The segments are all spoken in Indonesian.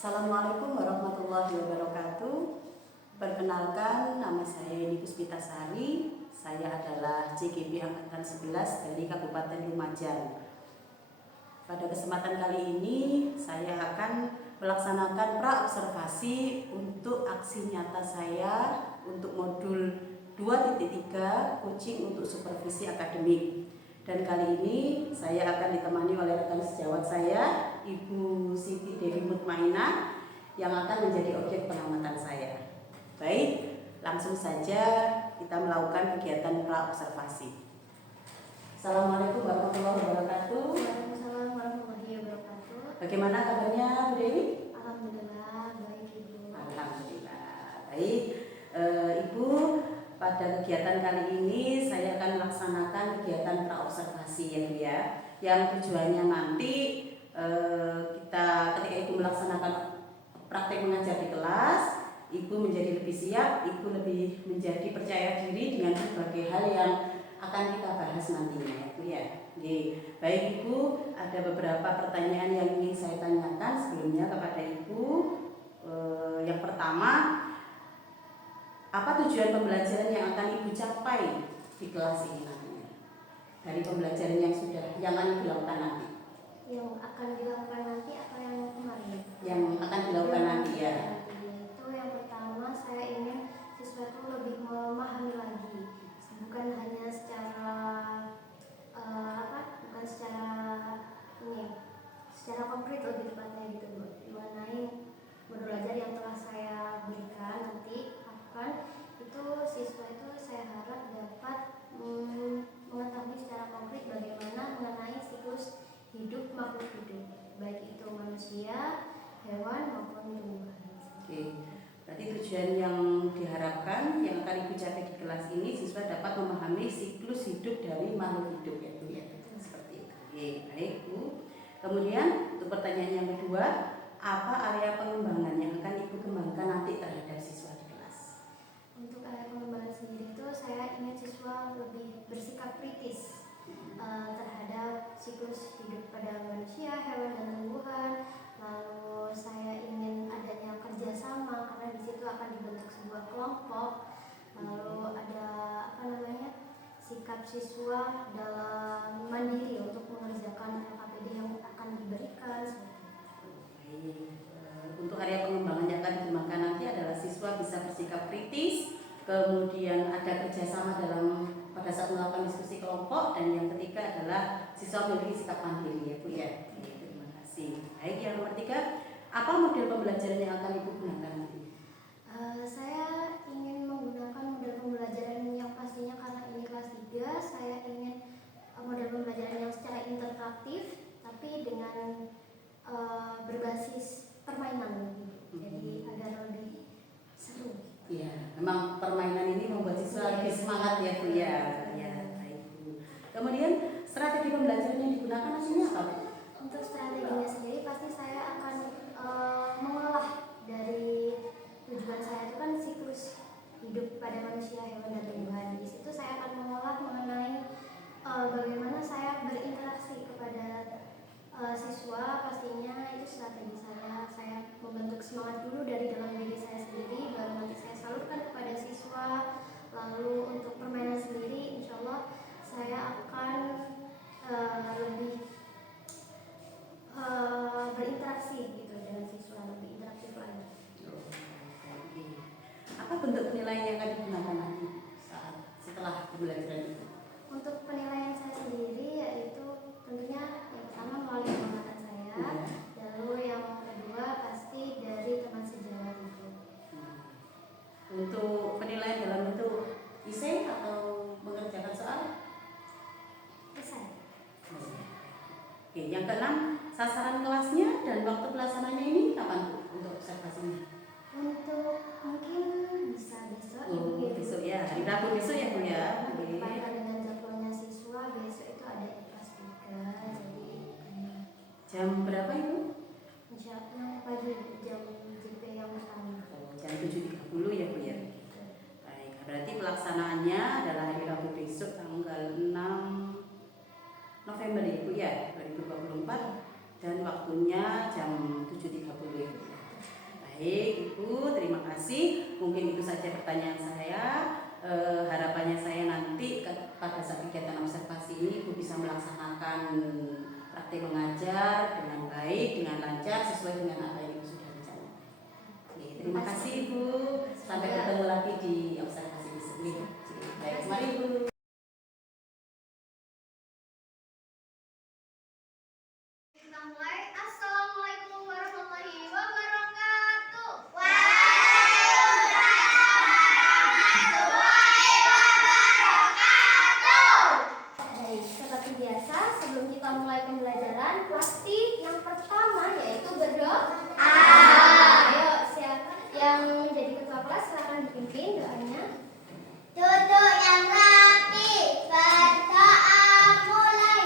Assalamualaikum warahmatullahi wabarakatuh. Perkenalkan, nama saya Yeni Puspitasari. Saya adalah CGP Angkatan 11 dari Kabupaten Lumajang. Pada kesempatan kali ini, saya akan melaksanakan praobservasi untuk aksi nyata saya untuk modul 2.3 coaching untuk supervisi akademik. Dan kali ini saya akan ditemani oleh rekan sejawat saya, Ibu Siti Dewi Mutmainah, yang akan menjadi objek pengamatan saya. Baik, langsung saja kita melakukan kegiatan praobservasi. Assalamualaikum warahmatullahi wabarakatuh. Waalaikumsalam warahmatullahi wabarakatuh. Bagaimana kabarnya, Bu Dewi? Alhamdulillah baik, Ibu. Alhamdulillah baik. Ibu, pada kegiatan kali ini saya akan melaksanakan kegiatan praobservasi ya Bu ya, yang tujuannya nanti kita ketika Ibu melaksanakan praktek mengajar di kelas, Ibu menjadi lebih siap, Ibu lebih menjadi percaya diri dengan berbagai hal yang akan kita bahas nantinya ya Bu ya. Baik Ibu, ada beberapa pertanyaan yang ingin saya tanyakan sebelumnya kepada Ibu. Yang pertama, apa tujuan pembelajaran yang akan Ibu capai di kelas ini nantinya? Dari pembelajaran yang akan Ibu lakukan nanti. Yang akan dilakukan nanti apa yang kemarin? Yang akan dilakukan nanti ya. Itu yang pertama, saya ingin siswa itu lebih memahami lagi, bukan hanya secara bukan secara konkret lebih tepatnya gitu Bu, mengenai modul belajar yang telah saya berikan nanti itu siswa itu saya harap dapat mengetahui secara konkret bagaimana mengenai siklus hidup makhluk hidup, baik itu manusia, hewan maupun tumbuhan. Oke, berarti tujuan yang diharapkan yang akan Ibu capai di kelas ini, siswa dapat memahami siklus hidup dari makhluk hidup ya Bu ya. Seperti itu. Oke, baik Bu. Kemudian untuk pertanyaan yang kedua, apa area pengembangan yang akan Ibu kembangkan nanti terhadap siswa di kelas? Untuk area pengembangan sendiri itu saya ingin siswa lebih bersikap kritis terhadap siklus hidup pada manusia, hewan dan tumbuhan. Lalu saya ingin adanya kerjasama karena di situ akan dibentuk sebuah kelompok. Lalu ada sikap siswa dalam mandiri untuk mengerjakan LKPD yang akan diberikan. Untuk area pengembangan yang akan dikembangkan nanti adalah siswa bisa bersikap kritis, kemudian ada kerjasama pada saat melakukan diskusi kelompok, dan yang ketiga adalah siswa memiliki sikap mandiri ya Bu ya. Terima kasih. Baik, yang nomor 3, apa model pembelajaran yang akan Ibu gunakan nanti? Saya ingin menggunakan model pembelajaran yang pastinya karena ini kelas 3, saya ingin model pembelajaran yang secara interaktif tapi dengan berbasis permainan, jadi agar lebih seru. Iya, memang permainan ini membuat siswa lebih semangat ya Bu ya. Ya, baik Bu. Kemudian strategi pembelajaran yang digunakan nantinya apa Bu? Untuk strateginya sendiri pasti saya akan mengolah dari tujuan saya itu kan siklus hidup pada manusia, hewan dan tumbuhan. Di situ saya akan mengolah mengenai bagaimana saya berinteraksi kepada siswa. Pastinya itu strategi saya membentuk semangat dulu dari dalam diri saya sendiri, baru nanti saya salurkan kepada siswa. Lalu untuk permainan sendiri insya Allah saya akan lebih berinteraksi gitu dengan siswa, lebih interaktif lagi. Apa bentuk penilaian yang akan digunakan nanti setelah pembelajaran itu? Untuk penilaian saya sendiri yaitu tentunya yang pertama melalui pengamatan saya, lalu yang kedua pasti dari teman sejawat itu. Untuk penilaian dalam bentuk esai atau mengerjakan soal? Esai. Oke, yang keenam, sasaran kelasnya dan waktu pelaksananya ini kapan Bu untuk observasinya? Untuk mungkin bisa besok. Besok ya, hari Rabu besok ya Bu ya. Berkaitan dengan jadwalnya siswa, besok itu ada kelas 3, jadi jam berapa Ibu? insya Allah pagi, jam JP yang pertama. Jam 7.30 ya Bu ya. Baik, berarti pelaksanaannya adalah hari Rabu besok tanggal 6 November ya Bu ya, 2024, dan waktunya jam 7.30 ya Bu. kasih. Mungkin itu saja pertanyaan saya. Harapannya saya nanti pada saat kegiatan observasi ini Ibu bisa melaksanakan praktik mengajar dengan baik, dengan lancar, sesuai dengan apa yang Ibu sudah rencanakan. Terima kasih Ibu. Sampai ketemu lagi di observasi di sini. Baik, mari Ibu. Kita mulai. Assalamualaikum warahmatullahi wabarakatuh. Baik, seperti biasa, sebelum kita mulai pembelajaran, pasti yang pertama yaitu berdoa. Ayo, siapa yang menjadi ketua kelas silakan dipimpin doanya. Duduk yang rapi, berdoa mulai.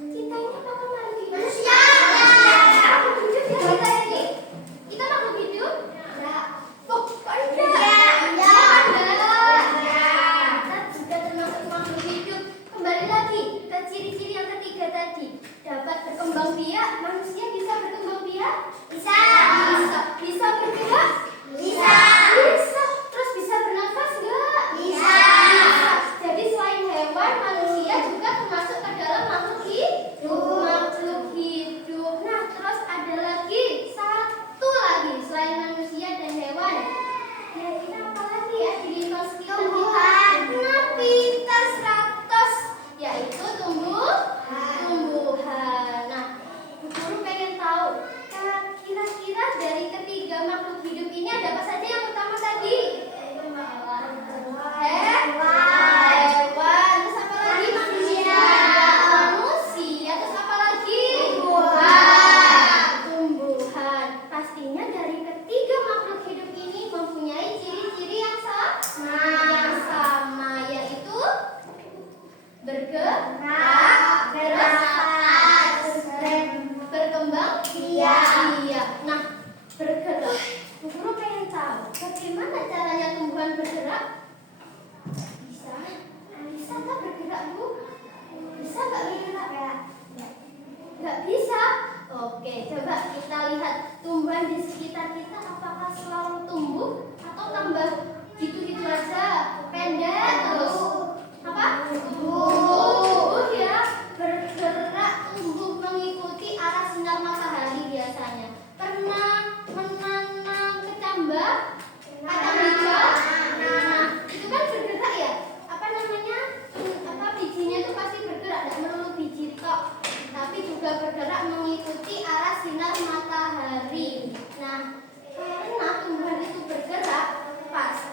Kita ini apa makhluk hidup? Manusia. Bergerak, bernafas, berkembang, iya. Nah, bergerak. Bu Guru pengen tahu bagaimana caranya tumbuhan bergerak? Bisa tak bergerak, Bu? Bisa nggak bergerak ya? Nggak bisa. Oke, coba kita lihat tumbuhan di sekitar kita apakah selalu tumbuh atau tambah gitu-gitu aja, pendek terus. Apa? Tumbuh ya, bergerak, tumbuh mengikuti arah sinar matahari biasanya. Pernah menanam kecambah, kacang hijau? Nah, itu kan bergerak ya. Apa namanya? Bijinya itu pasti bergerak, tidak melulu biji tok, tapi juga bergerak mengikuti arah sinar matahari. Nah, karena tumbuhan itu bergerak, pasti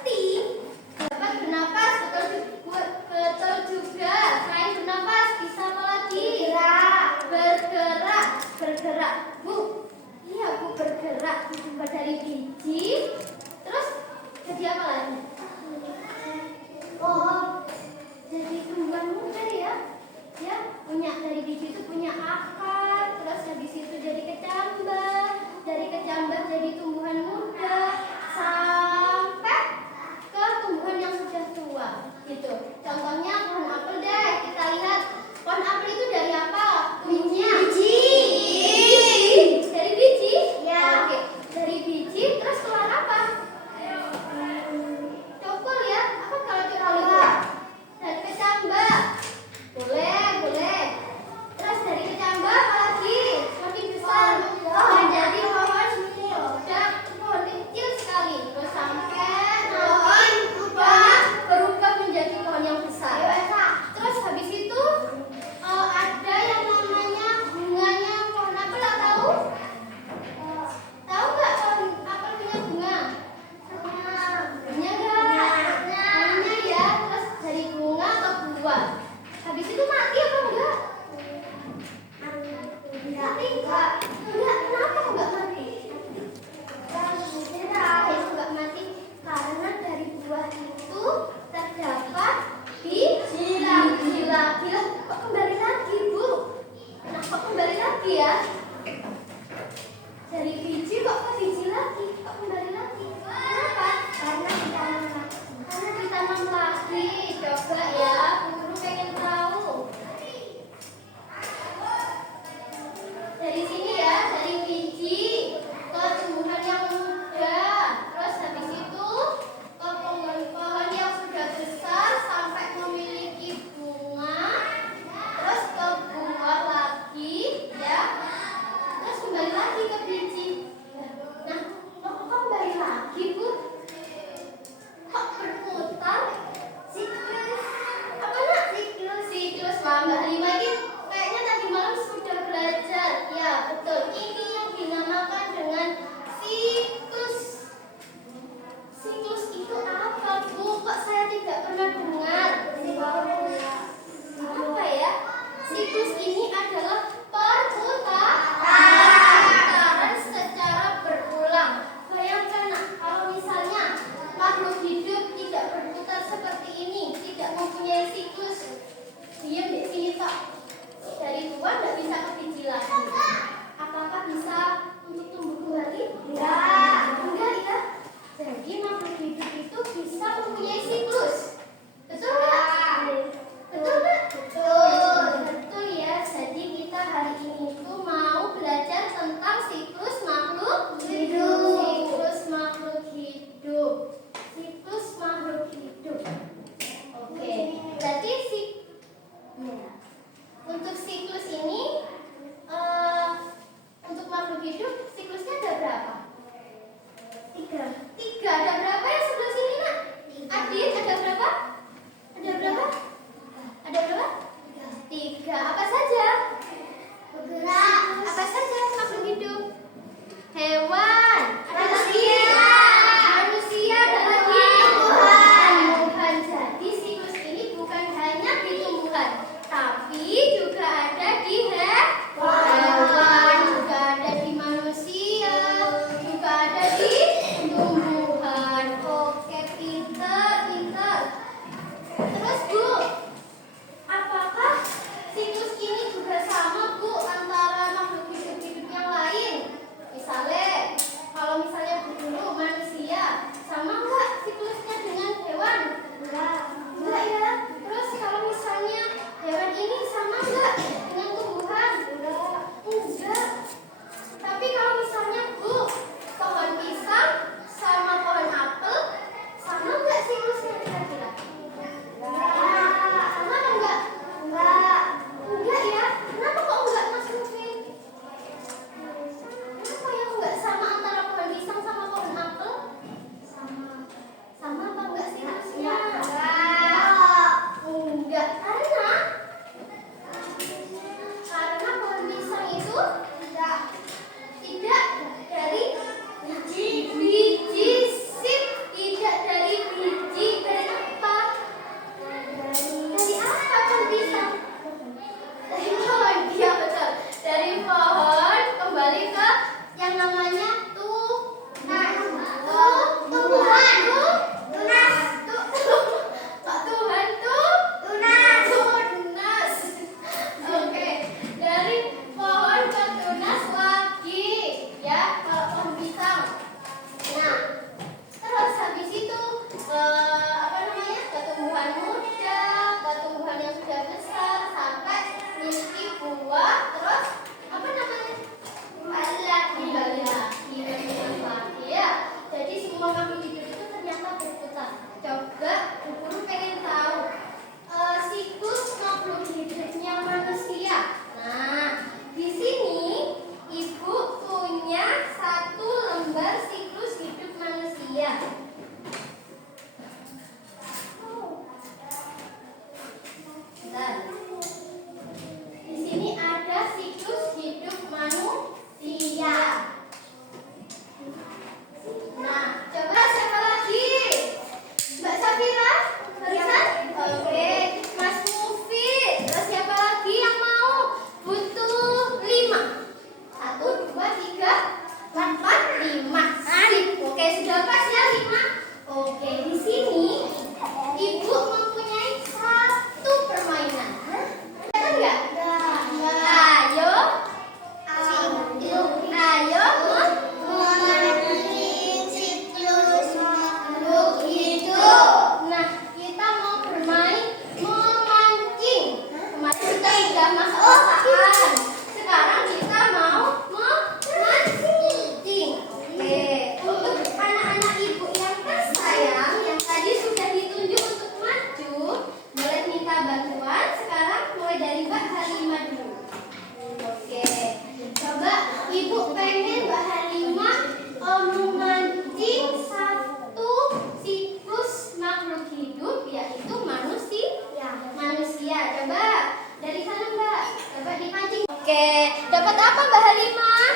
Dapat apa Mbak Halimah?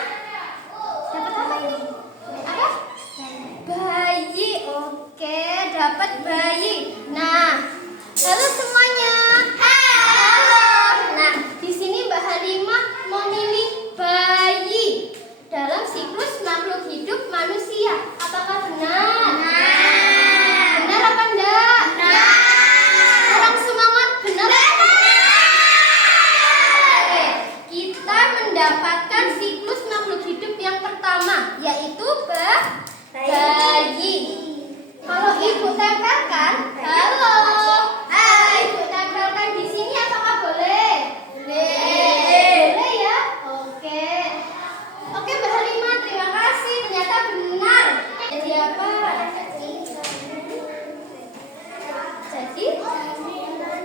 Dapat apa ini? Apa? Bayi. Oke, dapat bayi. Nah, halo semuanya. Halo. Nah, di sini Mbak Halimah memilih bayi dalam siklus makhluk hidup manusia. Apakah benar? Benar apa enggak? Orang semangat benar. Oke, kita mendapatkan siklus makhluk hidup yang pertama, yaitu bayi. Kalau ibu tempelkan, halo. Ibu tempelkan di sini apakah boleh? Boleh ya? Oke. Oke Mbak Halimah, terima kasih. Ternyata benar. Jadi apa? Jadi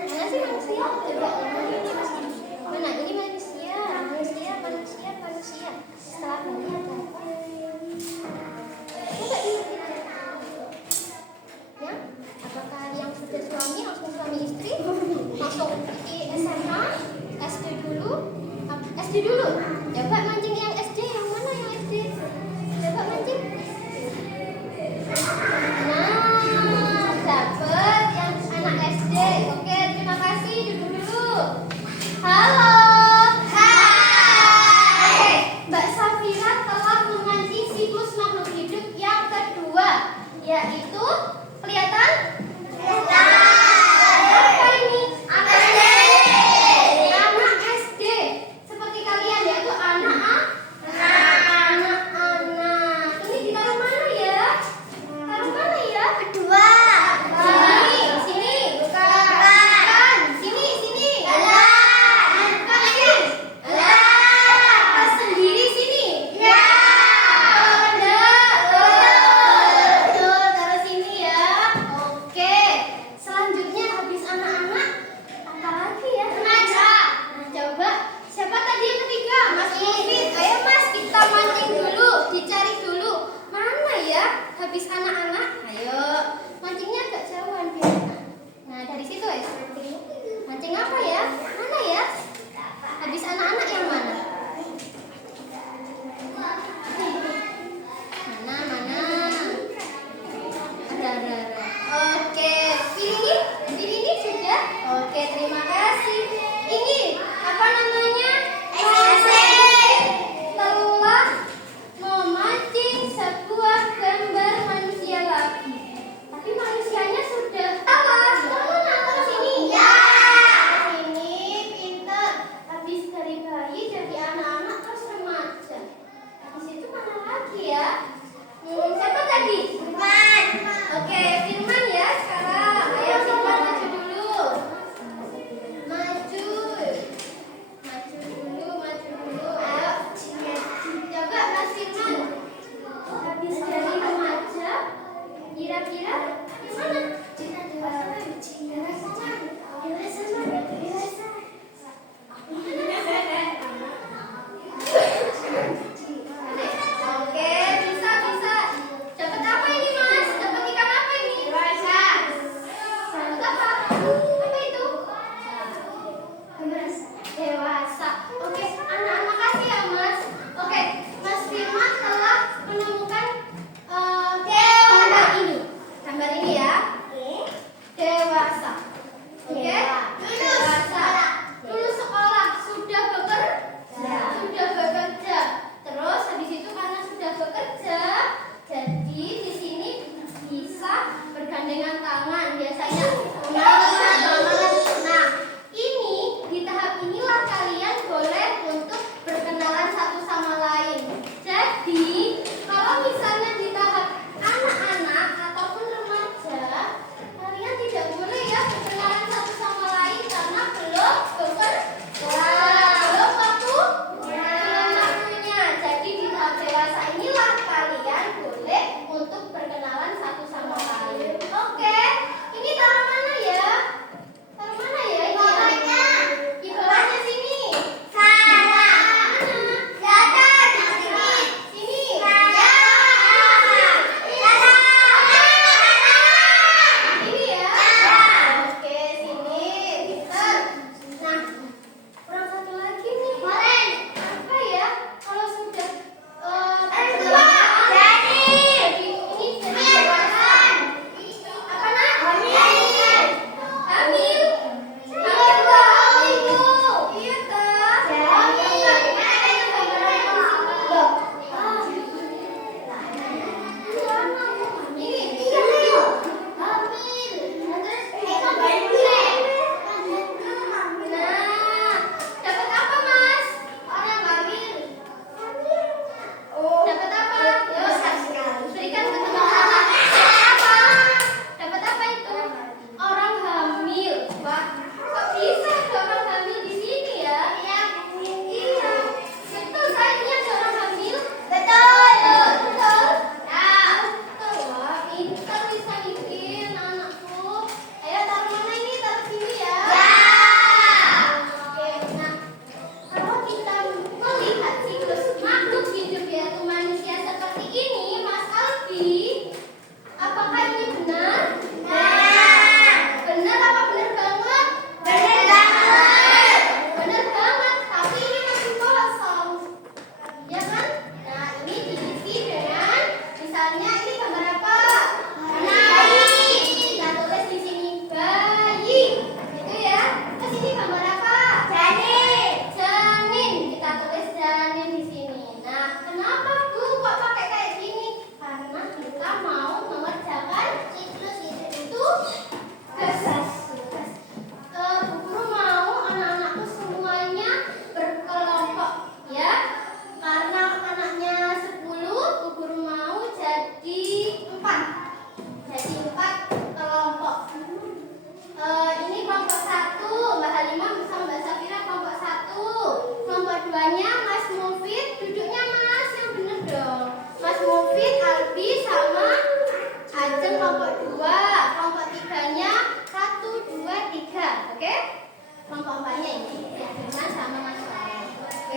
mana sih manusia? Coba mana ini manusia? Manusia. Setelah ini ada apa? Coba ingat. Ya, apakah yang sudah suami langsung suami istri? Langsung di SMA? SD dulu? SD dulu? Coba mancing yang SD, yang mana yang SD? Coba mancing. Nah, dapat yang anak SD. Oke, terima kasih. Duduk dulu. Halo. Hai. Mbak Safira telah memancing siklus makhluk hidup yang kedua, yaitu kelihatan? Apa ini? Anak SD. Seperti kalian, yaitu anak-anak. Ini ditaruh mana ya? Taruh mana ya? Kedua. Sini. Bukan. Sini. Bukan.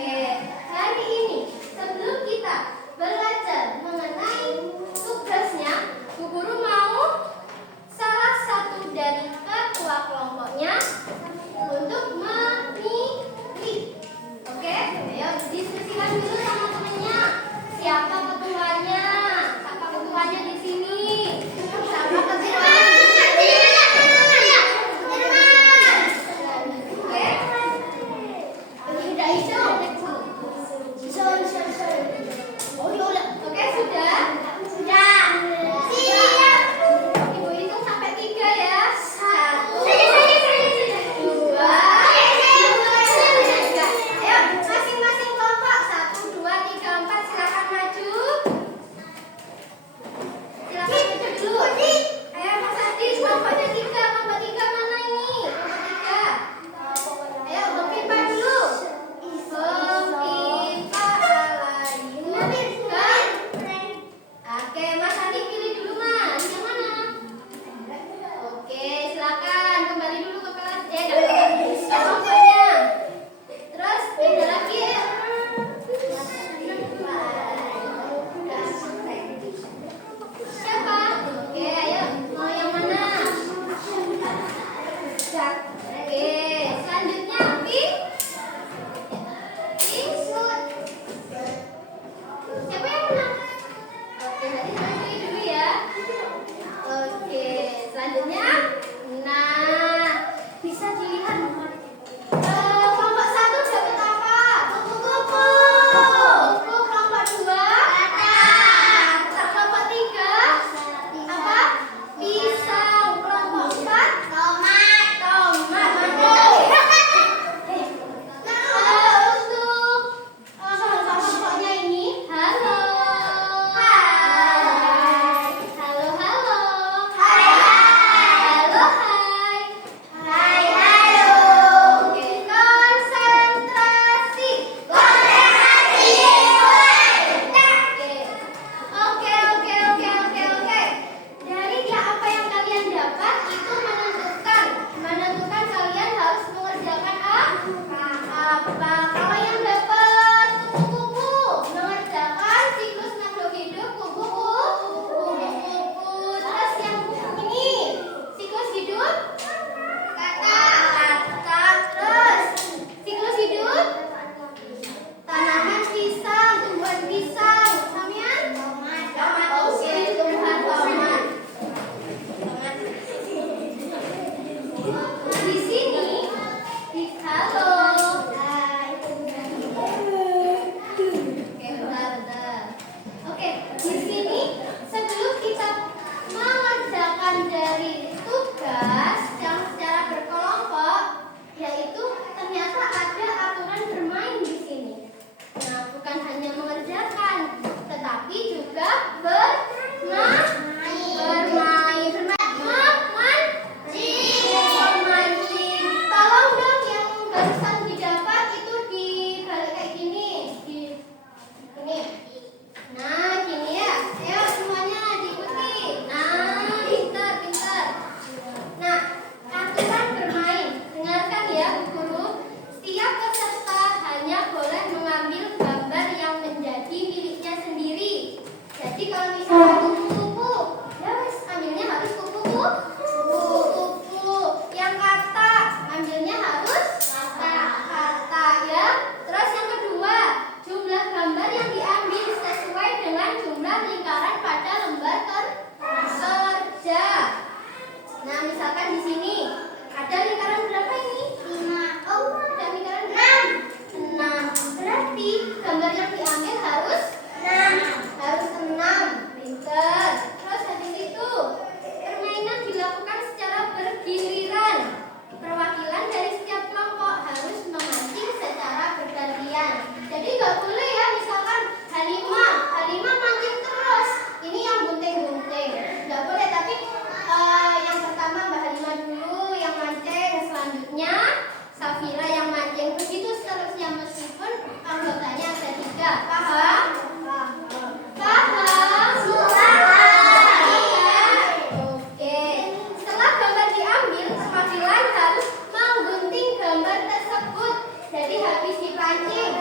Oke, hari ini sebelum kita belajar mengenai tugasnya, Bu Guru mau salah satu dari ketua kelompoknya untuk memilih. Oke, ayo diskusikan dulu sama temennya. Siapa ketuanya? Siapa ketuanya di sini? Siapa ketuanya? Oke, sudah? Sudah. Siap. Ibu hitung sampai 3 ya. 1, 2, 3. Ayo, masing-masing kelompok. 1, 2, 3, 4. Silakan maju. Silakan maju dulu. Ayo, Mas Adi, kelompoknya 3. Kelompok 3 mana ini? Kelompok 3. Ayo, Bopimpa dulu. Bopimpa Alayu. Oke, Mas Adi pilih dulu, Mas. Yang mana? Oke, silakan kembali dulu ke kelas. Kelompoknya. Terus beda lagi ya. Siapa? Oke, ayo. Mau yang mana? Oke, selanjutnya pink. Pink. Siapa yang menang? Oke, nanti saya pilih dulu ya. Oke, selanjutnya. Nah, bisa dilihat. Kelompok 1 dapat apa? Kupu-kupu. Kelompok 2? Kelompok 3? Apa? Pisau. Kelompok 4? Tomat. Untuk kelompoknya ini, halo. Hai. Halo. Oke, konsentrasi. Oke. Dari apa yang kalian dapat itu menentukan kalian harus mengerjakan apa. Kalau yang dapat kupu-kupu mengerjakan siklus makhluk hidup kupu-kupu. Terus yang ini siklus hidup kata. Terus siklus hidup tanaman pisang, tumbuhan pisang. Samian? Oke, tumbuhan tomat. Di sini, halo. Oke, di sini sebelum kita mengerjakan dari tugas yang secara berkelompok, yaitu ternyata ada aturan bermain di sini. Nah, bukan hanya mengerjakan, tetapi juga bermain. Tolong dong yang barusan didapat itu dibalik kayak gini. Ini. Nah, gini ya. Ayo semuanya diikuti. Nah, pintar. Nah, aturan bermain. Dengarkan ya, Bu Guru. Setiap peserta hanya boleh mengambil gambar yang menjadi miliknya sendiri. Jadi kalau misalnya kupu-kupu, ya wes ambilnya harus kupu-kupu. Yang kata, ambilnya harus kata ya. Terus yang kedua, jumlah gambar yang diambil sesuai dengan jumlah lingkaran pada lembar kerja. Nah, misalkan di sini ada lingkaran berapa ini? 5. Oh, ada lingkaran 6. Berarti gambar yang diambil harus 6. Pintar. Terus habis itu permainan dilakukan secara bergiliran. Perwakilan dari setiap kelompok harus memancing secara bergantian. Jadi nggak boleh ya, misalkan Halimah mancing terus. Ini yang gunting-gunting. Nggak boleh, tapi yang pertama Mbak Halimah dulu yang mancing, selanjutnya Safira yang mancing. Begitu seterusnya meskipun anggotanya ada 3. Paham? Paham? Oke. Setelah gambar diambil, perwakilan harus menggunting gambar tersebut. Jadi habis dipancing,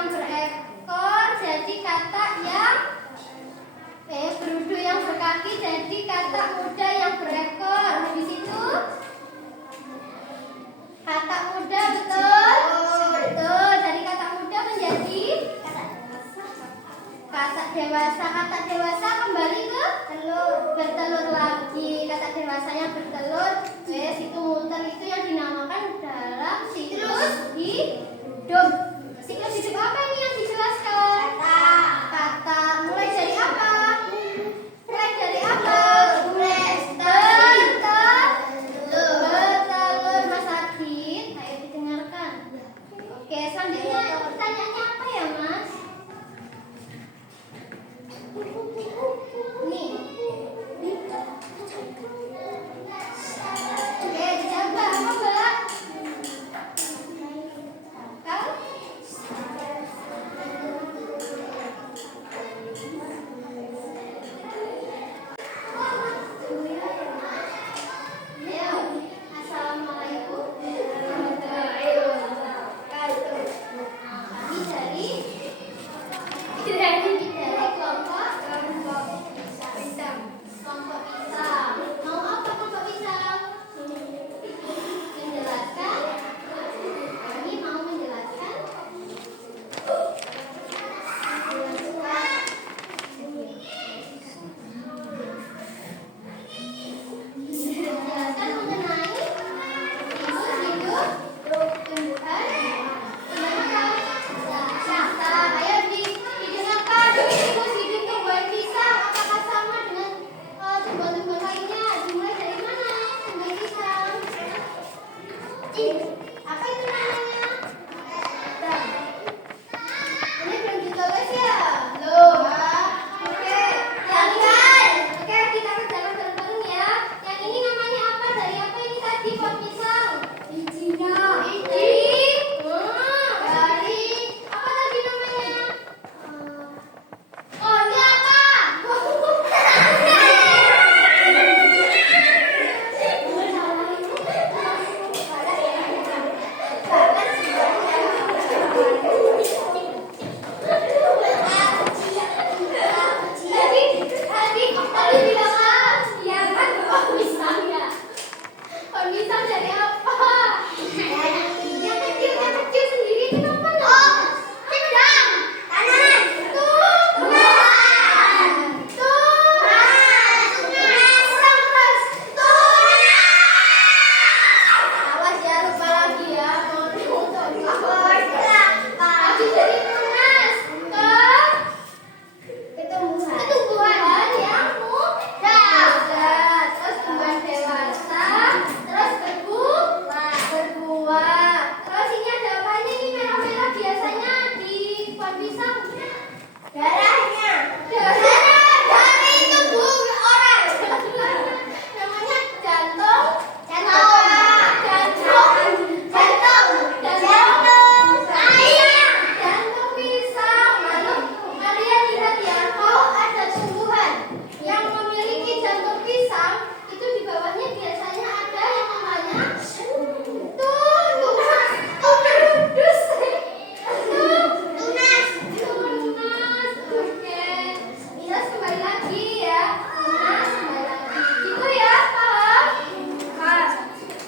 yang berekor jadi katak yang berudu yang berkaki jadi katak muda yang berekor. Habis itu katak muda, betul? Betul. Dari katak muda menjadi katak dewasa. Katak dewasa kembali ke bertelur lagi. Katak dewasanya bertelur. Itu muter, itu yang dinamakan dalam siklus hidup. Siklus hidup apa ini yang dijelaskan? Kata. Mulai dari apa? Bertelur, Mas Adit. Ayo didengarkan. Oke, selanjutnya pertanyaannya apa ya, Mas? Nih. Oke, dijawab apa, Mbak? Kau? Ya, assalamualaikum warahmatullahi wabarakatuh. Kami dari kelompok pisang. Kelompok pisang. Mau apa kelompok pisang? Menjelaskan? Kami mau menjelaskan. Menjelaskan mengenai siklus hidup tumbuhan. Gimana kau? Bisa. Ayo didengarkan. Siklus hidup tumbuhan pisang apakah sama dengan tumbuhan-tumbuhan lainnya? Dimulai dari mana tumbuhan pisang? Apa itu namanya? Ini belum ditulis ya? Loh. Oke. Oke, kita kerjakan bareng-bareng ya. Yang ini namanya apa? Dari apa ini tadi pohon pisang? Bijinya. Biji. Dari apa tadi namanya? Oh, ini apa? Tadi bilang ya kan pohon pisang ya. Pohon pisang dari apa? Yang kecil sendiri itu apa? Oh, pisang. Tanah. Tunas. Awas ya, lupa lagi ya. Habis dari tunas ke tumbuhan yang muda. Terus tumbuhan dewasa, terus berbuah. Terus ini ada apanya nih merah-merah biasanya di pohon pisang? Darahnya. Darah dari tubuh orang. Namanya jantung. Jantung pisang. Lalu kalian lihat ya, kalau ada tumbuhan yang memiliki jantung pisang, itu di bawahnya biasanya ada yang namanya tunas. Oke. Terus kembali lagi ya. Tunas kembali lagi. Gitu ya, paham?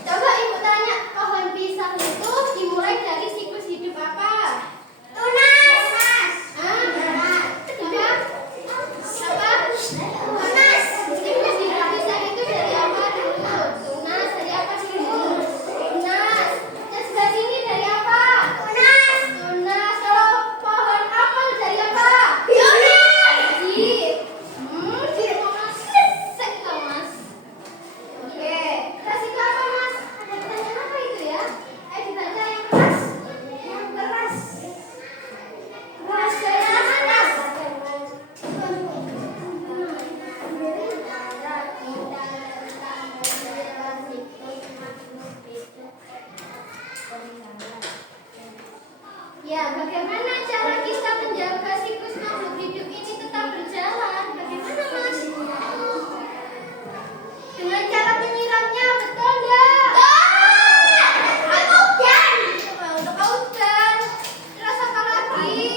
Coba ibu tanya, pohon pisang itu dimulai dari siklus hidup apa? Tunas. Sudah? Apa? Tunas. Siklus hidup pisang itu dari apa dulu? Tunas. Dari apa dulu? Tunas. Dan sebelah sini dari apa? Tunas. Kalau pohon apel dari apa? Biji. Di rumah sek loh, Mas. Oke, terus itu apa, Mas? Ada pertanyaan apa itu ya? Dibaca yang keras. Yang keras. Keras dari mana? Ya, bagaimana cara kita menjaga siklus makhluk hidup ini tetap berjalan? Bagaimana, Mas? Dengan cara menyiramnya, betul nggak? Untuk hujan. Terus apa lagi?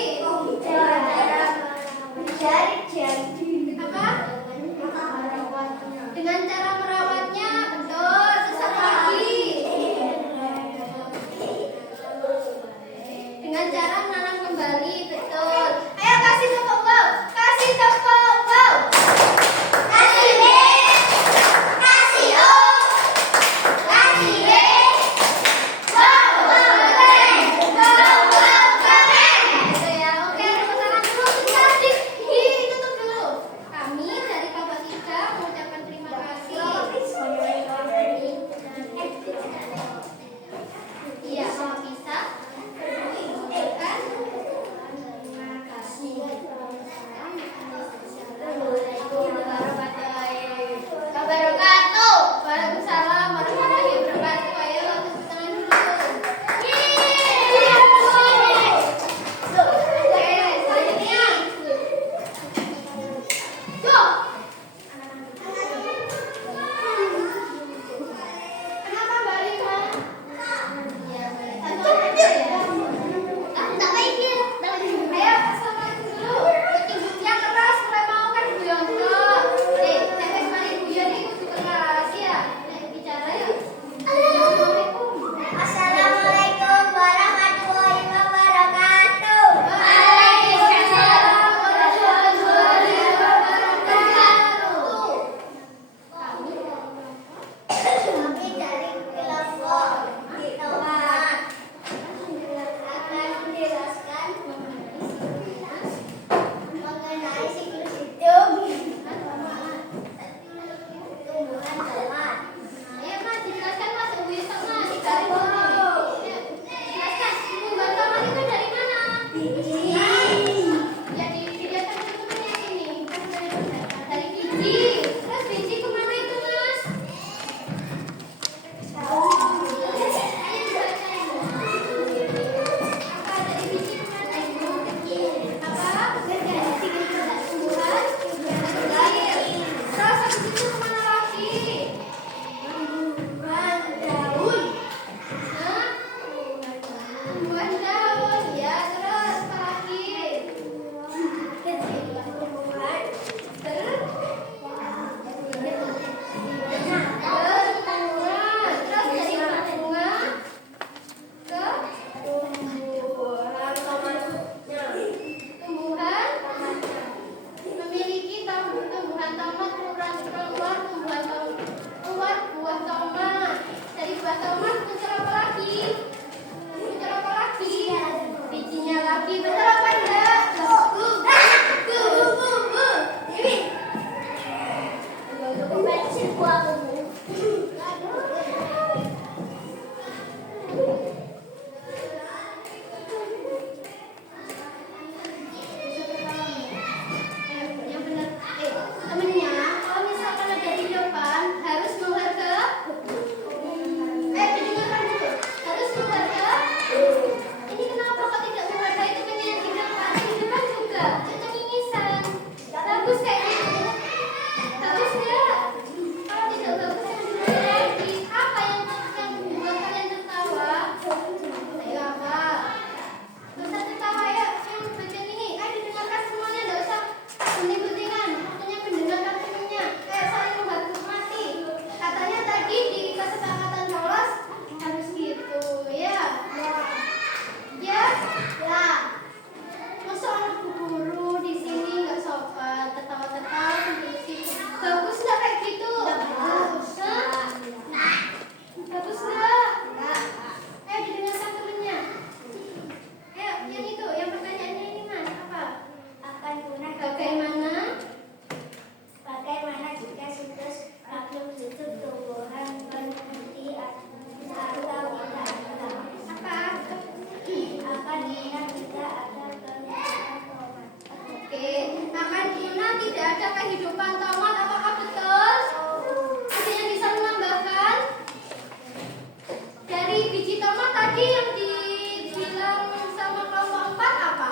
dari biji tomat tadi yang dibilang sama kelompok 4 apa?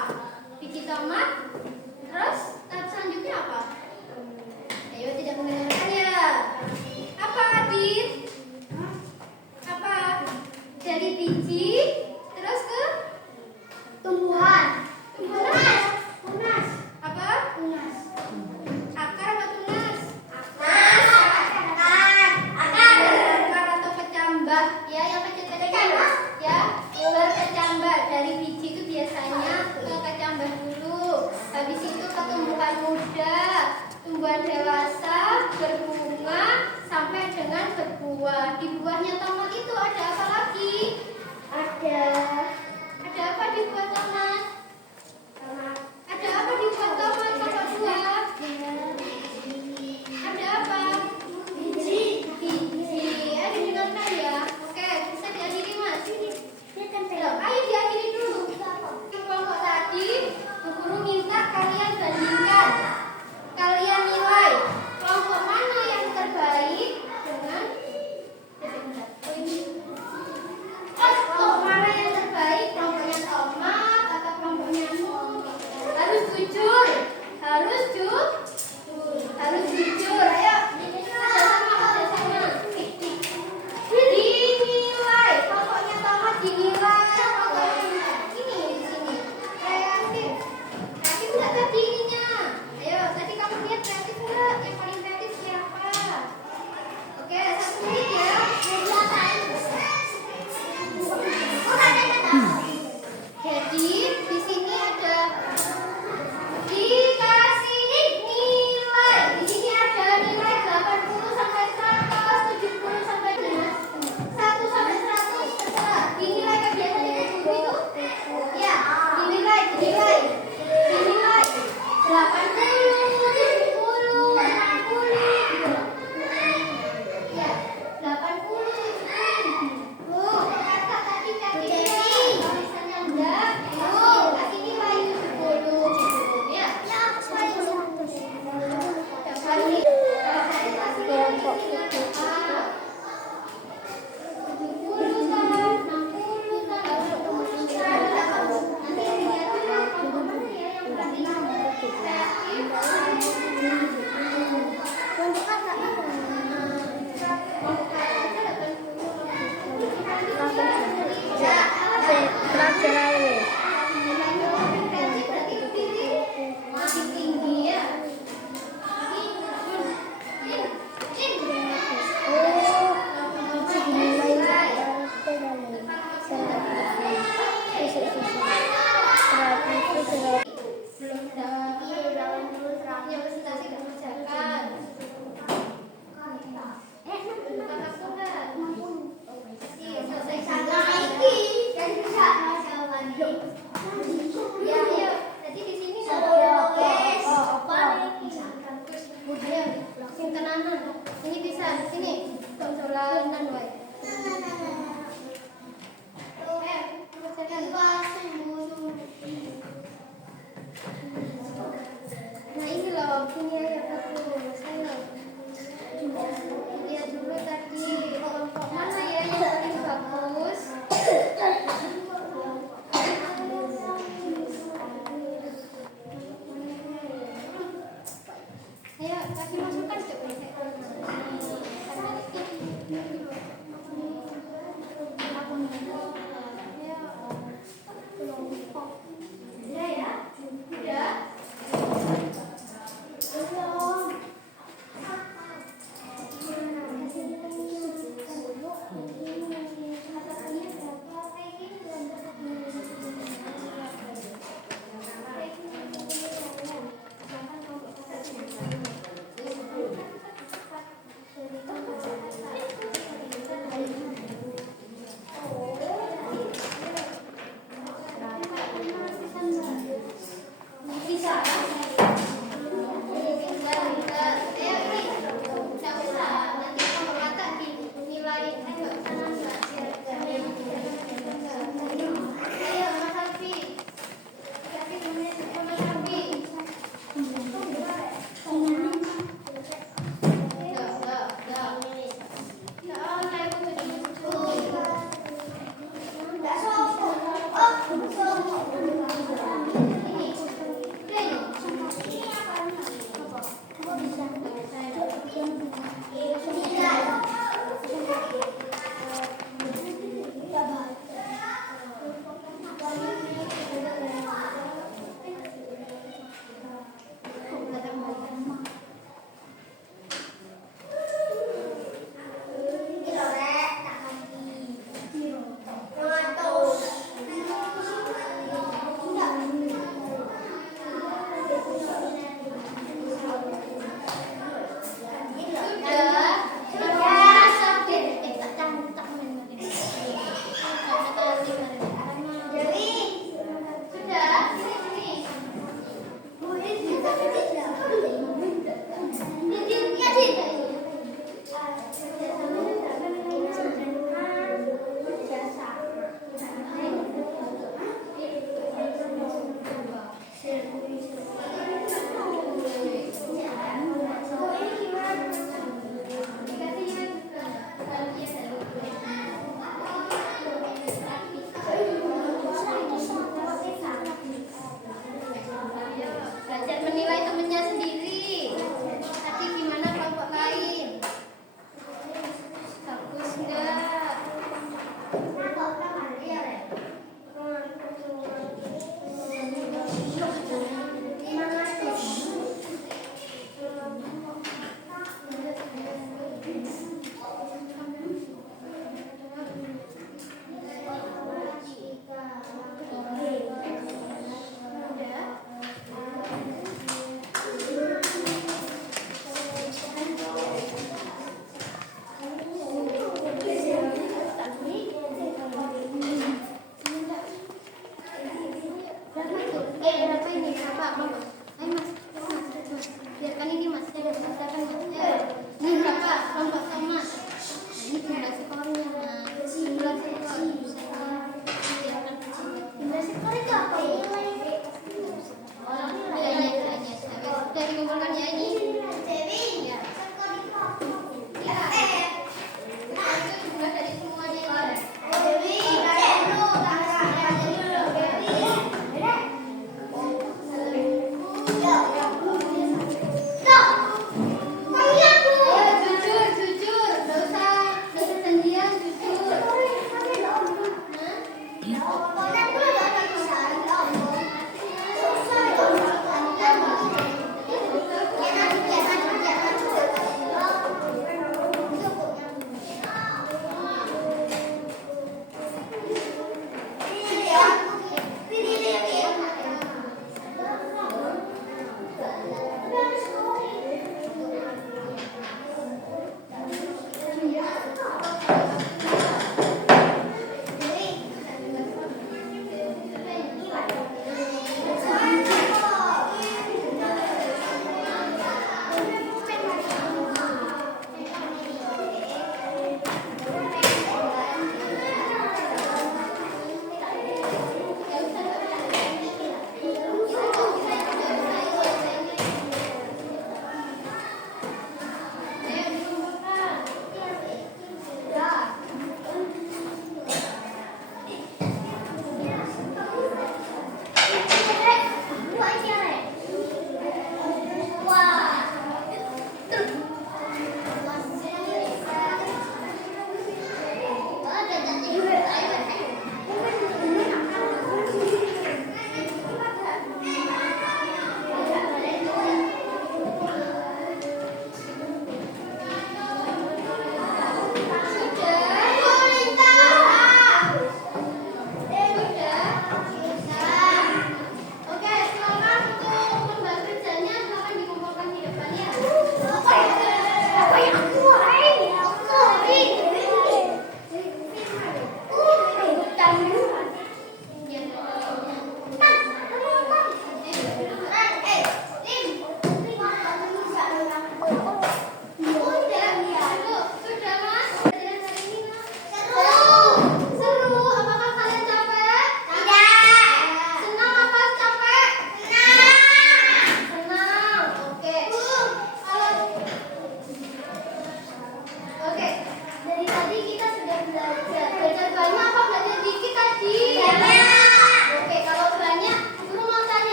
Biji tomat. Terus tahap selanjutnya apa? Ayo tidak mendengarkan ya. Apa Adit? Apa? Dari biji terus ke Tumbuhan. tumbuhan. Tunas. Apa? Tunas. Akar atau tunas? Akar. Akar atau kecambah ya, yang kecil-kecil ya, berkecambah. Dari biji itu biasanya ke kecambah dulu, habis itu ke tumbuhan muda, tumbuhan dewasa, berbunga sampai dengan berbuah. Di buahnya tomat itu ada apa lagi? Ada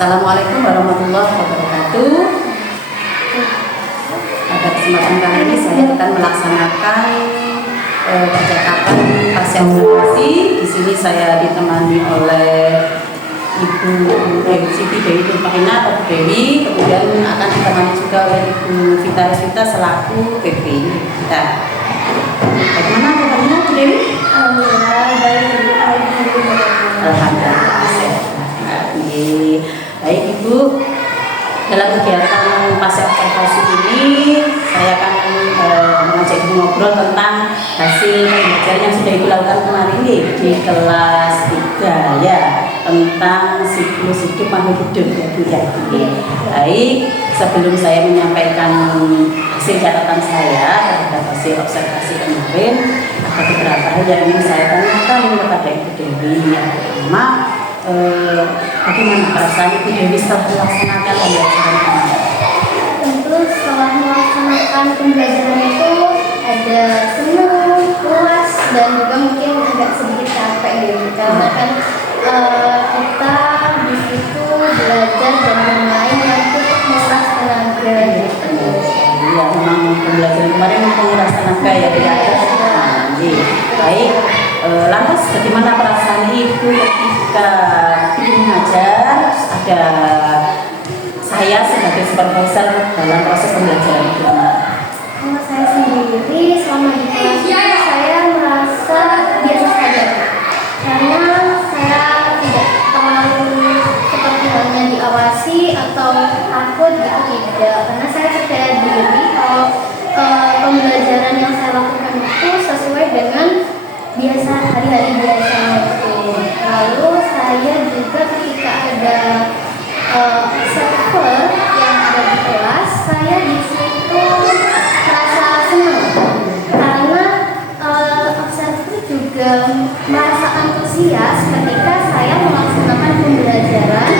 Assalamualaikum warahmatullahi wabarakatuh. Pada kesempatan kali ini saya akan melaksanakan percakapan pasca observasi. Di sini saya ditemani oleh Ibu Siti Dewi Turpahina atau Bu Dewi, kemudian akan ditemani juga oleh Ibu Vita Resvita selaku PP kita. Bagaimana kabarnya Bu Dewi? Alhamdulillah baik. Alhamdulillah sehat. Baik Ibu, dalam kegiatan pasca observasi ini saya akan mengajak Ibu ngobrol tentang hasil pembelajaran yang sudah Ibu lakukan kemarin di kelas 3 ya, tentang siklus hidup makhluk hidup ya Bu ya. Baik, sebelum saya menyampaikan hasil catatan saya terhadap hasil observasi kemarin, ada beberapa hal yang ingin saya tanyakan kepada Ibu Dewi. Yang pertama, bagaimana perasaan Ibu Dewi setelah melaksanakan pembelajaran kemarin? Tentu setelah melaksanakan pembelajaran itu ada senang, puas, dan juga mungkin agak sedikit capek gitu, karena kan kita di situ belajar dan bermain yang cukup menguras tenaga gitu. Iya, memang pembelajaran kemarin menguras tenaga ya. Baik, lantas bagaimana perasaan Ibu ketika Ibu mengajar, ada saya sebagai supervisor dalam proses pembelajaran itu? Kalau saya sendiri selama di kelas itu saya merasa biasa saja, karena saya tidak terlalu seperti halnya diawasi atau takut gitu, tidak, karena saya percaya diri kalau pembelajaran yang saya lakukan itu sesuai dengan biasa hari-hari biasanya itu. Lalu saya juga ketika ada observer yang ada di kelas, saya di situ merasa senang karena observer juga merasa antusias ketika saya melaksanakan pembelajaran,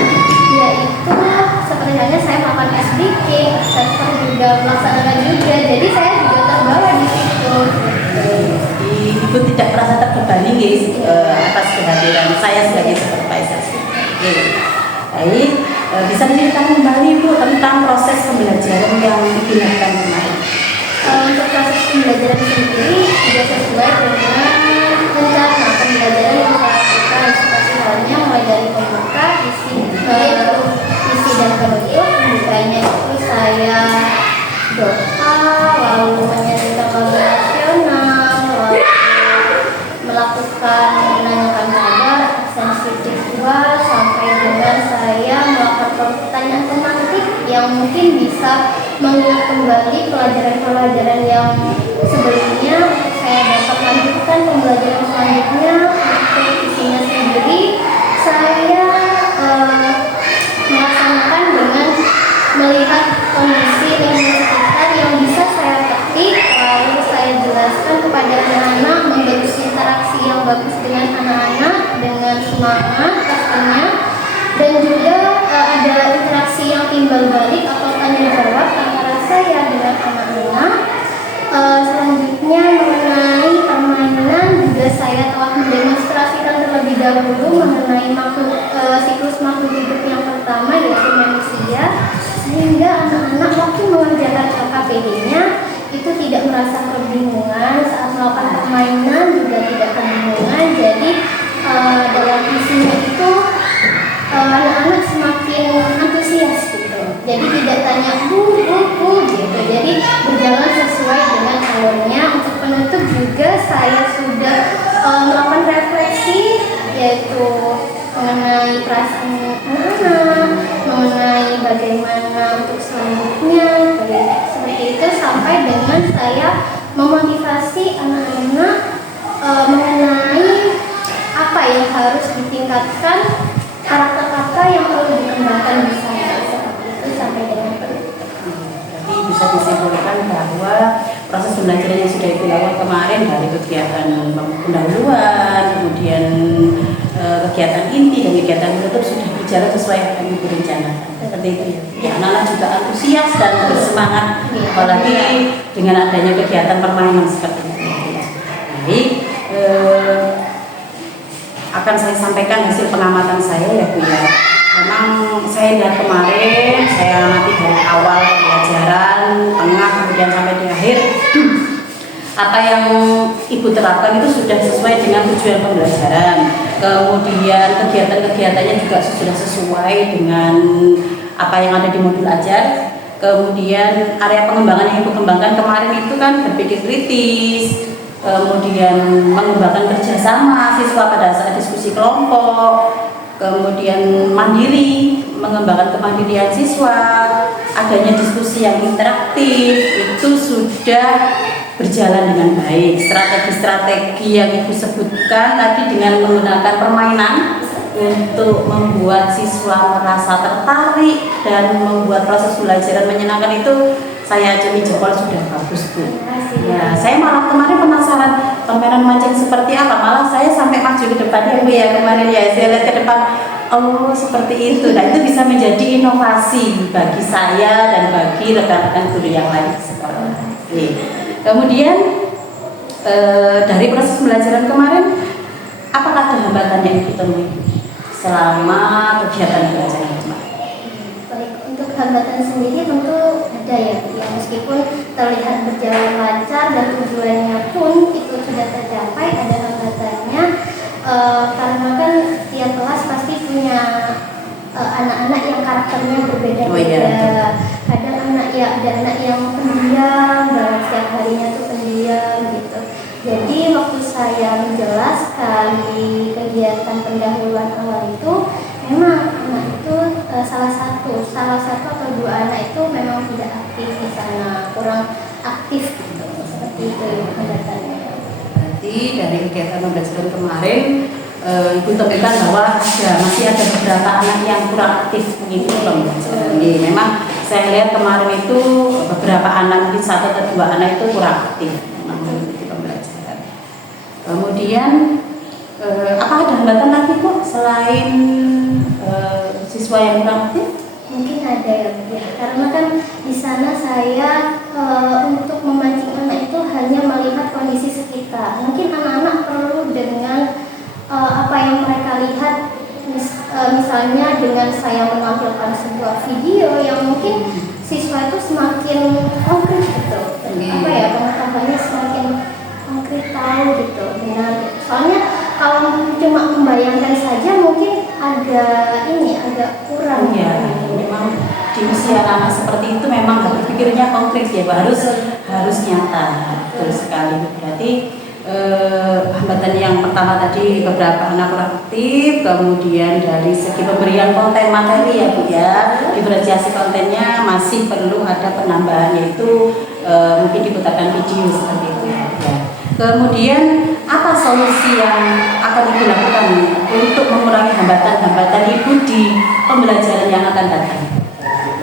yaitu seperti halnya saya melakukan speaking, observer juga melaksanakan juga, jadi saya juga terbawa di situ. Ibu tidak merasa terbebani guys atas kehadiran saya sebagai supervisor. Baik, bisa diceritakan kembali Bu tentang proses pembelajaran yang dilakukan kemarin? Untuk proses pembelajaran sendiri tidak sesuai dengan rencana pembelajaran yang saya lakukan, seperti halnya mulai dari pembuka, isi dan penutup. Pembukanya itu saya doa, lalu menyanyikan lagu nasional, lalu melakukan menanyakan kabar, sensitif dua, sampai dengan saya melakukan pertanyaan tematik yang mungkin bisa mengingat kembali pelajaran-pelajaran yang sebelumnya untuk saya dapat lanjutkan pembelajaran selanjutnya. Untuk isinya sendiri saya melaksanakan dengan melihat kondisi lingkungan sekitar yang bisa saya petik, lalu saya jelaskan kepada anak-anak, membangun interaksi yang bagus dengan anak-anak dengan semangat pastinya, dan juga ada interaksi yang timbal balik atau tanya jawab antara saya dengan anak-anak. Selanjutnya mengenai permainan juga saya telah mendemonstrasikan terlebih dahulu mengenai siklus makhluk hidup yang pertama, yaitu manusia, sehingga anak-anak waktu mengerjakan LKPD-nya itu tidak merasa kebingungan, saat melakukan permainan juga tidak kebingungan. Jadi dalam isinya itu anak-anak semakin antusias gitu, jadi tidak tanya bu gitu, jadi berjalan sesuai dengan alurnya. Untuk penutup juga saya sudah melakukan refleksi, yaitu mengenai perasaan anak-anak, mengenai bagaimana untuk selanjutnya, seperti itu, sampai dengan saya memotivasi anak-anak mengenai apa yang harus ditingkatkan, karakter apa yang perlu dikembangkan di sana, seperti itu sampai dengan penutup. Jadi bisa disimpulkan bahwa proses pembelajaran yang sudah dilakukan kemarin dari kegiatan pendahuluan, kemudian kegiatan inti dan kegiatan penutup sudah berjalan sesuai yang Ibu rencanakan. Seperti itu ya. Anak-anak juga antusias dan bersemangat, apalagi dengan adanya kegiatan permainan seperti itu. Baik, akan saya sampaikan hasil pengamatan saya ya Bu ya. Memang saya lihat kemarin, saya amati dari awal pembelajaran, tengah, kemudian sampai di akhir, apa yang Ibu terapkan itu sudah sesuai dengan tujuan pembelajaran. Kemudian kegiatan-kegiatannya juga sudah sesuai dengan apa yang ada di modul ajar. Kemudian area pengembangan yang Ibu kembangkan kemarin itu kan berpikir kritis, kemudian mengembangkan kerjasama siswa pada saat diskusi kelompok, kemudian mandiri, mengembangkan kemandirian siswa, adanya diskusi yang interaktif, itu sudah berjalan dengan baik. Strategi-strategi yang Ibu sebutkan tadi dengan menggunakan permainan untuk membuat siswa merasa tertarik dan membuat proses belajar menyenangkan itu saya acungi jempol sudah bagus Bu. Ya, saya malah kemarin penasaran permainan mancing seperti apa, malah saya sampai maju ke depan ya Bu ya kemarin ya, saya lihat ke depan, oh seperti itu. Nah itu bisa menjadi inovasi bagi saya dan bagi rekan-rekan guru yang lain di sekolah. Oke. Kemudian dari proses pembelajaran kemarin, apakah ada hambatan yang Ibu temui selama kegiatan pembelajaran kemarin? Baik, untuk hambatan sendiri tentu ada ya, meskipun terlihat berjalan lancar dan tujuannya pun itu sudah tercapai, ada hambatannya karena kan tiap kelas pasti punya anak-anak yang karakternya berbeda-beda. Oh, iya. Kadang ada anak yang pendiam, dan setiap harinya tuh pendiam gitu. Jadi waktu saya menjelaskan di kegiatan pendahuluan awal itu, memang anak itu salah satu atau dua anak itu memang tidak aktif di sana, kurang aktif gitu, seperti itu ya hambatannya. Berarti dari kegiatan pembelajaran kemarin Ibu temukan bahwa masih ada beberapa anak yang kurang aktif mengikuti pembelajaran. Memang saya lihat kemarin itu beberapa anak, mungkin satu atau dua anak itu kurang aktif mengikuti pembelajaran. Kemudian apa ada hambatan lagi kok selain siswa yang kurang aktif? Mungkin ada ya, karena kan di sana saya untuk memancing anak itu hanya melihat kondisi sekitar. Mungkin anak-anak perlu dengan apa yang mereka lihat, misalnya dengan saya menampilkan sebuah video yang mungkin siswa itu semakin konkret gitu, apa ya, pengetahuannya semakin konkret, tahu gitu benar. Soalnya kalau cuma membayangkan saja mungkin agak kurang ya. Memang di usia anak seperti itu memang berpikirnya konkret ya, harus nyata. Betul sekali. Berarti hambatan yang pertama tadi beberapa anak kurang aktif, kemudian dari segi pemberian konten materi ya Bu ya, diferensiasi kontennya masih perlu ada penambahan, yaitu mungkin diputarkan video seperti itu ya. Kemudian apa solusi yang akan Ibu lakukan untuk mengurangi hambatan-hambatan Ibu di pembelajaran yang akan datang?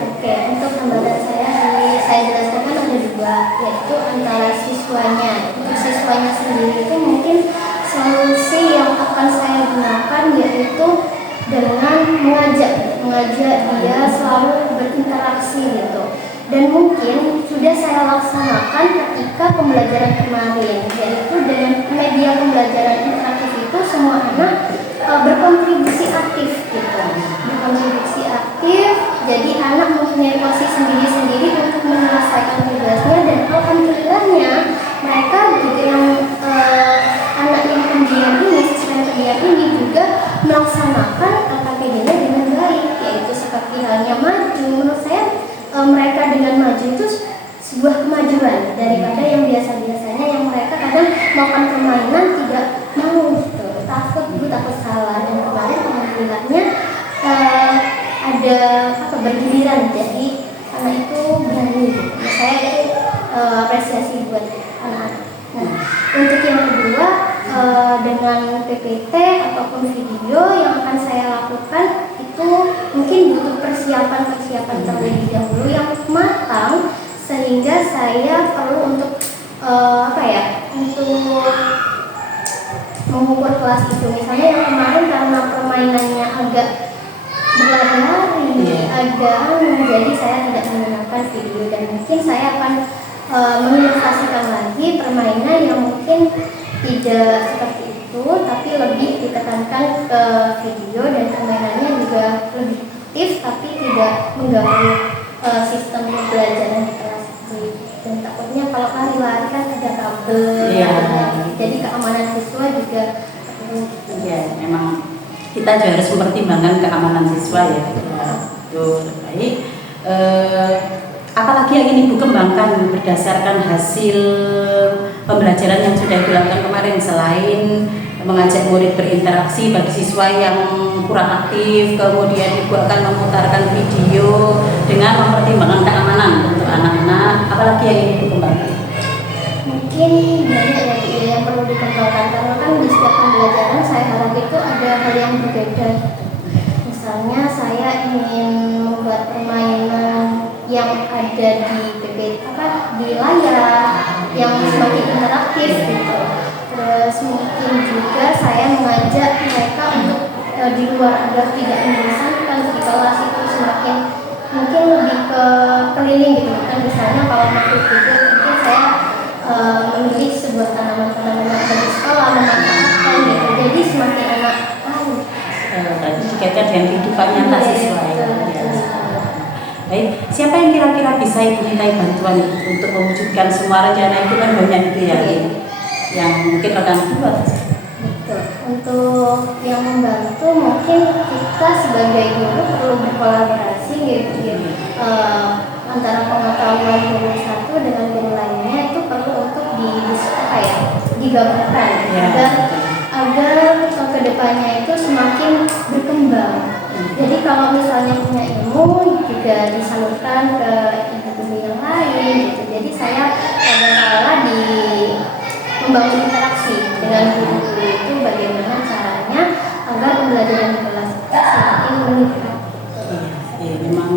Oke, untuk hambatan saya jelaskan kan ada dua, yaitu antara siswanya. Untuk siswanya sendiri itu mungkin solusi yang akan saya gunakan yaitu dengan mengajak dia selalu berinteraksi gitu. Dan mungkin sudah saya laksanakan ketika pembelajaran kemarin, yaitu dengan media pembelajaran interaktif itu semua anak berkontribusi aktif gitu. Berkontribusi aktif, jadi anak mempunyai posisi sendiri-sendiri untuk menyelesaikan tugasnya, dan alhamdulillahnya mereka juga yang anak yang pendiam ini, siswa yang pendiam ini juga melaksanakan KKPD-nya dengan baik, yaitu seperti halnya maju. Menurut saya mereka dengan maju itu sebuah kemajuan daripada yang biasa-biasanya yang mereka kadang melakukan permainan tidak mau gitu, takut salah. Dan kemarin alhamdulillahnya ada bergiliran, jadi anak itu berani gitu. Saya itu apresiasi buat anak-anak. Nah, untuk yang kedua dengan PPT ataupun video yang akan saya lakukan itu mungkin butuh persiapan terlebih dahulu yang matang, sehingga saya perlu untuk untuk mengukur kelas itu. Misalnya yang kemarin karena permainannya agak berlari-lari, jadi saya tidak menggunakan video, dan mungkin saya akan menginovasikan lagi permainan yang mungkin tidak seperti itu, tapi lebih ditekankan ke video, dan permainannya juga lebih aktif tapi tidak mengganggu sistem pembelajaran di kelas itu. Dan takutnya kalau lari-lari kan ada kabel, Iya. jadi keamanan siswa juga Ya, memang kita juga harus mempertimbangkan keamanan siswa ya. Betul, baik. Apalagi yang ingin Ibu kembangkan berdasarkan hasil pembelajaran yang sudah dilakukan kemarin, selain mengajak murid berinteraksi bagi siswa yang kurang aktif, kemudian Ibu akan memutarkan video dengan mempertimbangkan keamanan untuk anak-anak. Apalagi yang ingin Ibu kembangkan? mungkin banyak ya Bu, yang perlu dikembangkan karena kan di setiap pembelajaran saya harap itu ada hal yang berbeda. Misalnya saya ingin membuat permainan yang ada di di layar yang semakin interaktif gitu. Terus mungkin juga saya mengajak mereka untuk di luar agar tidak membosankan di kelas itu semakin mungkin lebih ke keliling gitu kan. Misalnya kalau waktu itu mungkin saya memilih sebuah tanaman-tanaman yang ada di sekolah memanfaatkan gitu. Jadi semakin anak tahu. Tadi dikaitkan dengan kehidupan nyata siswa ya. Baik, siapa yang kira-kira bisa Ibu mintai bantuan untuk mewujudkan semua rencana itu kan banyak itu ya, yang mungkin rekan Ibu atau siapa? Betul. Untuk yang membantu mungkin kita sebagai guru perlu berkolaborasi gitu ya. Antara pengetahuan guru satu dengan guru lainnya itu perlu untuk digabungkan agar kedepannya itu semakin berkembang. Jadi kalau misalnya punya ilmu juga disalurkan ke ibu-ibu yang lain gitu. Jadi saya kadang-kala membangun interaksi dengan guru-guru itu bagaimana caranya agar pembelajaran di kelas itu semakin meningkat. Iya, memang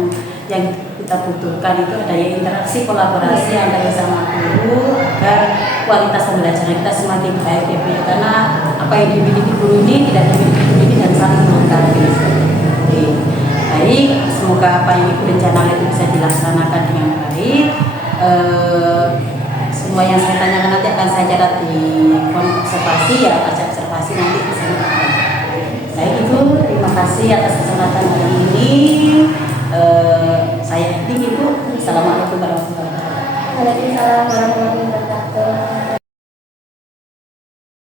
yang kita butuhkan itu adanya interaksi kolaborasi antara sama guru agar kualitas pembelajaran kita semakin baik ya Bu ya. Karena apa yang dimiliki guru ini tidak dimiliki guru ini dan saling melengkapi. Baik, semoga apa yang Ibu rencanakan itu bisa dilaksanakan dengan baik. Semua yang saya tanyakan nanti akan saya catat di observasi ya, baca observasi nanti bisa dilakukan. Baik Ibu, terima kasih atas kesempatan hari ini. Saya Ibu. Assalamualaikum warahmatullahi wabarakatuh. Waalaikumsalam warahmatullahi wabarakatuh.